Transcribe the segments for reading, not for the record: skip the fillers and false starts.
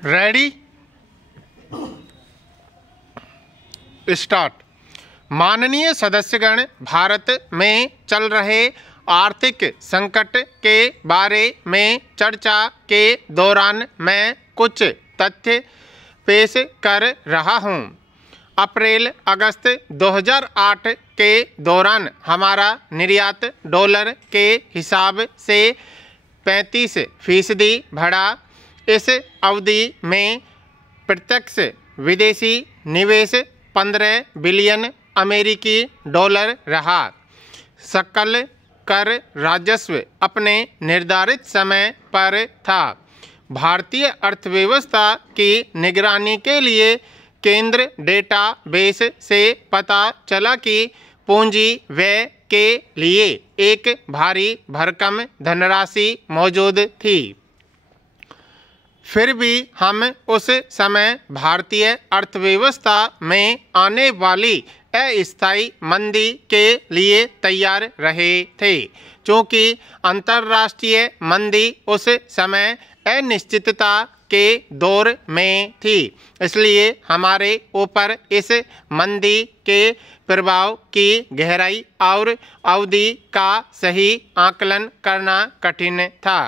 Ready start. माननीय सदस्यगण, भारत में चल रहे आर्थिक संकट के बारे में चर्चा के दौरान मैं कुछ तथ्य पेश कर रहा हूं। अप्रैल अगस्त 2008 के दौरान हमारा निर्यात डॉलर के हिसाब से 35% बढ़ा। इस अवधि में प्रत्यक्ष विदेशी निवेश 15 बिलियन अमेरिकी डॉलर रहा। सकल कर राजस्व अपने निर्धारित समय पर था। भारतीय अर्थव्यवस्था की निगरानी के लिए केंद्र डेटाबेस से पता चला कि पूंजी व्यय के लिए एक भारी भरकम धनराशि मौजूद थी। फिर भी हम उस समय भारतीय अर्थव्यवस्था में आने वाली अस्थायी मंदी के लिए तैयार रहे थे। चूँकि अंतर्राष्ट्रीय मंदी उस समय अनिश्चितता के दौर में थी, इसलिए हमारे ऊपर इस मंदी के प्रभाव की गहराई और अवधि का सही आकलन करना कठिन था।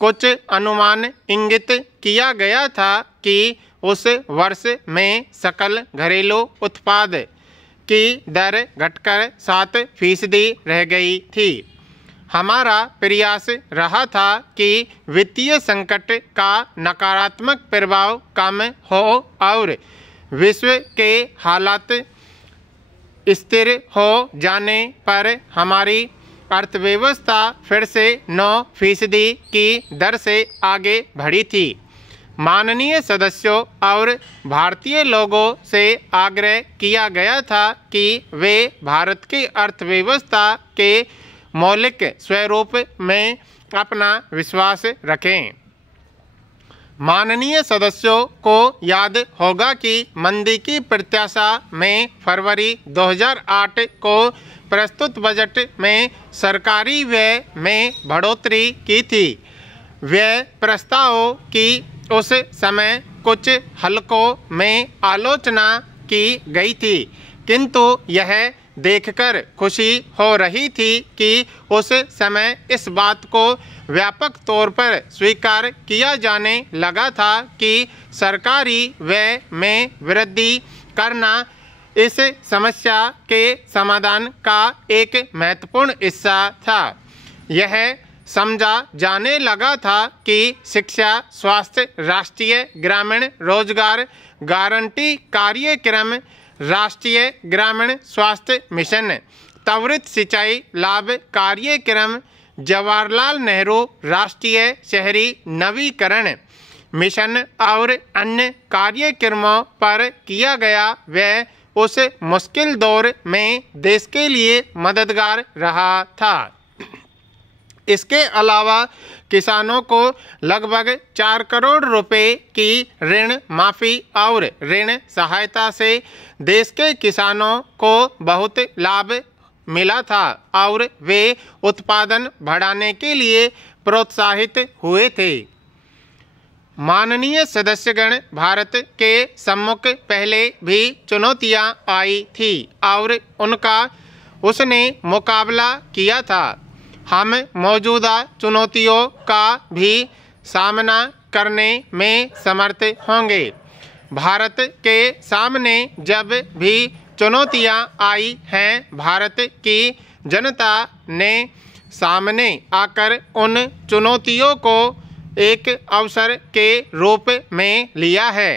कुछ अनुमान इंगित किया गया था कि उस वर्ष में सकल घरेलू उत्पाद की दर घटकर 7% रह गई थी। हमारा प्रयास रहा था कि वित्तीय संकट का नकारात्मक प्रभाव कम हो और विश्व के हालात स्थिर हो जाने पर हमारी अर्थव्यवस्था फिर से 9% की दर से आगे बढ़ी थी। माननीय सदस्यों और भारतीय लोगों से आग्रह किया गया था कि वे भारत की अर्थव्यवस्था के मौलिक स्वरूप में अपना विश्वास रखें। माननीय सदस्यों को याद होगा कि मंदी की प्रत्याशा में फरवरी 2008 को प्रस्तुत बजट में सरकारी व्यय में बढ़ोतरी की थी। व्यय प्रस्तावों की उस समय कुछ हलकों में आलोचना की गई थी, किंतु यह देखकर खुशी हो रही थी कि उस समय इस बात को व्यापक तौर पर स्वीकार किया जाने लगा था कि सरकारी व्यय में वृद्धि करना इस समस्या के समाधान का एक महत्वपूर्ण हिस्सा था। यह समझा जाने लगा था कि शिक्षा, स्वास्थ्य, राष्ट्रीय ग्रामीण रोजगार गारंटी कार्यक्रम, राष्ट्रीय ग्रामीण स्वास्थ्य मिशन, त्वरित सिंचाई लाभ कार्यक्रम, जवाहरलाल नेहरू राष्ट्रीय शहरी नवीकरण मिशन और अन्य कार्यक्रमों पर किया गया व्यय उस मुश्किल दौर में देश के लिए मददगार रहा था। इसके अलावा किसानों को लगभग 4 करोड़ रुपए की ऋण माफ़ी और ऋण सहायता से देश के किसानों को बहुत लाभ मिला था और वे उत्पादन बढ़ाने के लिए प्रोत्साहित हुए थे। माननीय सदस्यगण, भारत के सम्मुख पहले भी चुनौतियां आई थी और उनका उसने मुकाबला किया था। हम मौजूदा चुनौतियों का भी सामना करने में समर्थ होंगे। भारत के सामने जब भी चुनौतियां आई हैं, भारत की जनता ने सामने आकर उन चुनौतियों को एक अवसर के रूप में लिया है।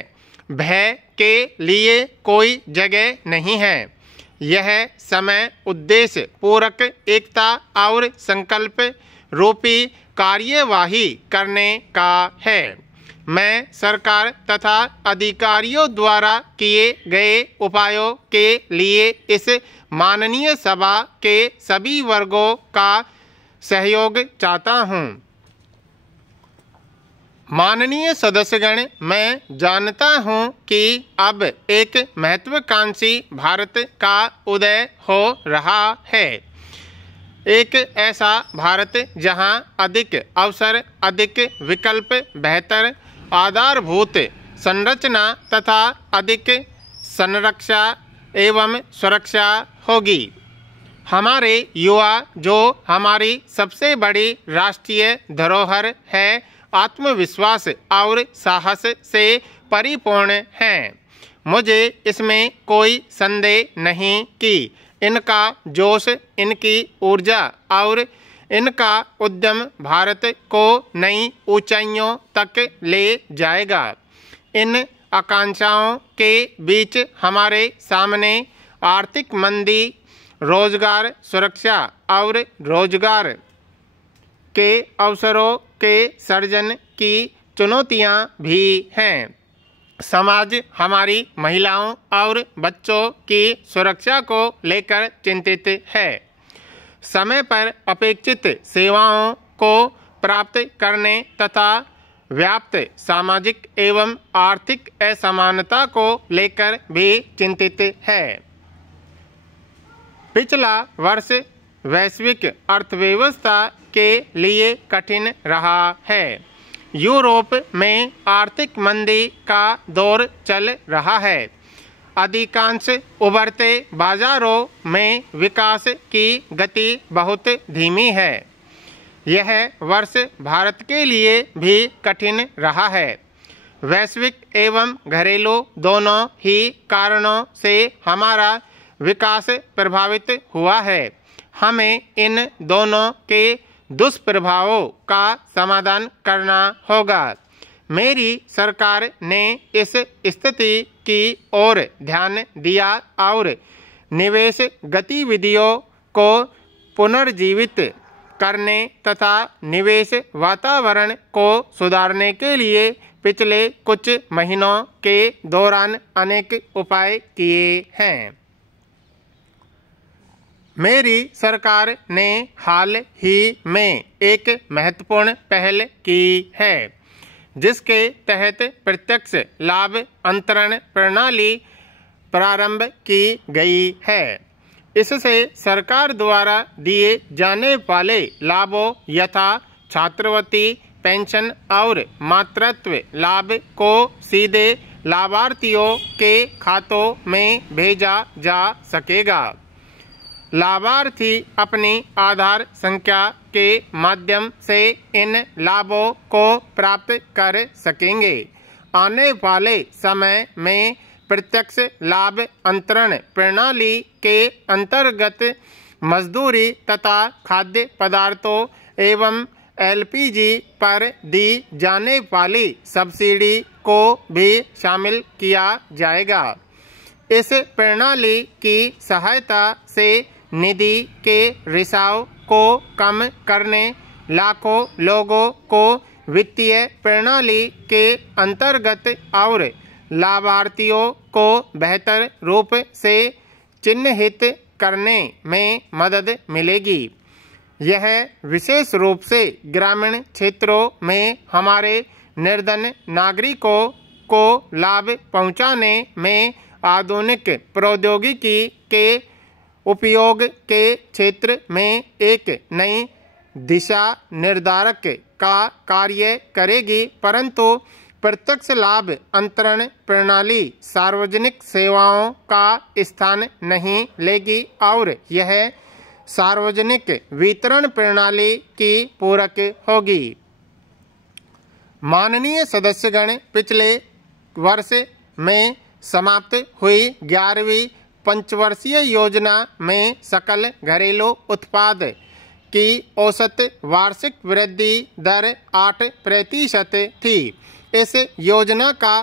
भय के लिए कोई जगह नहीं है। यह समय उद्देश्य पूरक एकता और संकल्प रूपी कार्यवाही करने का है। मैं सरकार तथा अधिकारियों द्वारा किए गए उपायों के लिए इस माननीय सभा के सभी वर्गों का सहयोग चाहता हूँ। माननीय सदस्यगण, मैं जानता हूं कि अब एक महत्वाकांक्षी भारत का उदय हो रहा है। एक ऐसा भारत जहां अधिक अवसर, अधिक विकल्प, बेहतर आधारभूत संरचना तथा अधिक संरक्षा एवं सुरक्षा होगी। हमारे युवा, जो हमारी सबसे बड़ी राष्ट्रीय धरोहर है, आत्मविश्वास और साहस से परिपूर्ण हैं। मुझे इसमें कोई संदेह नहीं कि इनका जोश, इनकी ऊर्जा और इनका उद्यम भारत को नई ऊंचाइयों तक ले जाएगा। इन आकांक्षाओं के बीच हमारे सामने आर्थिक मंदी, रोजगार सुरक्षा और रोजगार के अवसरों के सृजन की चुनौतियां भी हैं। समाज हमारी महिलाओं और बच्चों की सुरक्षा को लेकर चिंतित है। समय पर अपेक्षित सेवाओं को प्राप्त करने तथा व्याप्त सामाजिक एवं आर्थिक असमानता को लेकर भी चिंतित है। पिछला वर्ष वैश्विक अर्थव्यवस्था के लिए कठिन रहा है। यूरोप में आर्थिक मंदी का दौर चल रहा है। अधिकांश उभरते बाजारों में विकास की गति बहुत धीमी है। यह वर्ष भारत के लिए भी कठिन रहा है। वैश्विक एवं घरेलू दोनों ही कारणों से हमारा विकास प्रभावित हुआ है। हमें इन दोनों के दुष्प्रभावों का समाधान करना होगा। मेरी सरकार ने इस स्थिति की ओर ध्यान दिया और निवेश गतिविधियों को पुनर्जीवित करने तथा निवेश वातावरण को सुधारने के लिए पिछले कुछ महीनों के दौरान अनेक उपाय किए हैं। मेरी सरकार ने हाल ही में एक महत्वपूर्ण पहल की है, जिसके तहत प्रत्यक्ष लाभ अंतरण प्रणाली प्रारंभ की गई है। इससे सरकार द्वारा दिए जाने वाले लाभों यथा छात्रवृत्ति, पेंशन और मातृत्व लाभ को सीधे लाभार्थियों के खातों में भेजा जा सकेगा। लाभार्थी अपनी आधार संख्या के माध्यम से इन लाभों को प्राप्त कर सकेंगे। आने वाले समय में प्रत्यक्ष लाभ अंतरण प्रणाली के अंतर्गत मजदूरी तथा खाद्य पदार्थों एवं एलपीजी पर दी जाने वाली सब्सिडी को भी शामिल किया जाएगा। इस प्रणाली की सहायता से निधि के रिसाव को कम करने, लाखों लोगों को वित्तीय प्रणाली के अंतर्गत और लाभार्थियों को बेहतर रूप से चिन्हित करने में मदद मिलेगी। यह विशेष रूप से ग्रामीण क्षेत्रों में हमारे निर्धन नागरिकों को लाभ पहुंचाने में आधुनिक प्रौद्योगिकी के उपयोग के क्षेत्र में एक नई दिशा निर्धारक का कार्य करेगी, परंतु प्रत्यक्ष लाभ अंतरण प्रणाली सार्वजनिक सेवाओं का स्थान नहीं लेगी और यह सार्वजनिक वितरण प्रणाली की पूरक होगी। माननीय सदस्यगण, पिछले वर्ष में समाप्त हुई 11वीं पंचवर्षीय योजना में सकल घरेलू उत्पाद की औसत वार्षिक वृद्धि दर 8% थी। इस योजना का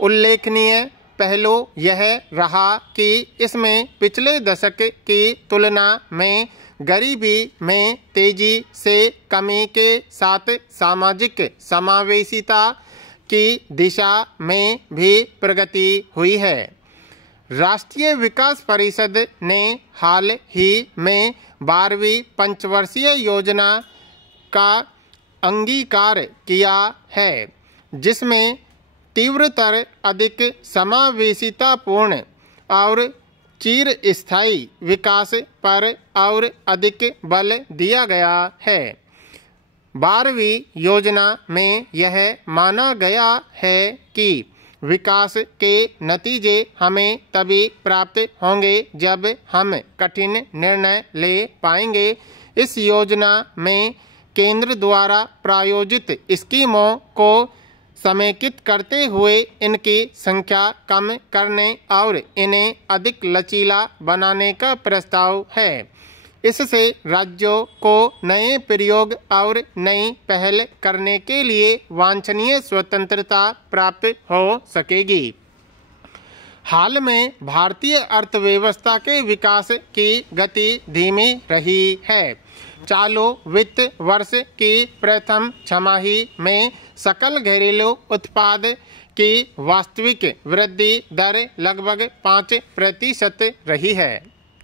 उल्लेखनीय पहलू यह रहा कि इसमें पिछले दशक की तुलना में गरीबी में तेजी से कमी के साथ सामाजिक समावेशिता की दिशा में भी प्रगति हुई है। राष्ट्रीय विकास परिषद ने हाल ही में 12वीं पंचवर्षीय योजना का अंगीकार किया है, जिसमें तीव्रतर, अधिक समावेशितापूर्ण और चिरस्थायी विकास पर और अधिक बल दिया गया है। 12वीं योजना में यह माना गया है कि विकास के नतीजे हमें तभी प्राप्त होंगे जब हम कठिन निर्णय ले पाएंगे। इस योजना में केंद्र द्वारा प्रायोजित स्कीमों को समेकित करते हुए इनकी संख्या कम करने और इन्हें अधिक लचीला बनाने का प्रस्ताव है। इससे राज्यों को नए प्रयोग और नई पहल करने के लिए वांछनीय स्वतंत्रता प्राप्त हो सकेगी। हाल में भारतीय अर्थव्यवस्था के विकास की गति धीमी रही है। चालू वित्त वर्ष की प्रथम छमाही में सकल घरेलू उत्पाद की वास्तविक वृद्धि दर लगभग 5% रही है।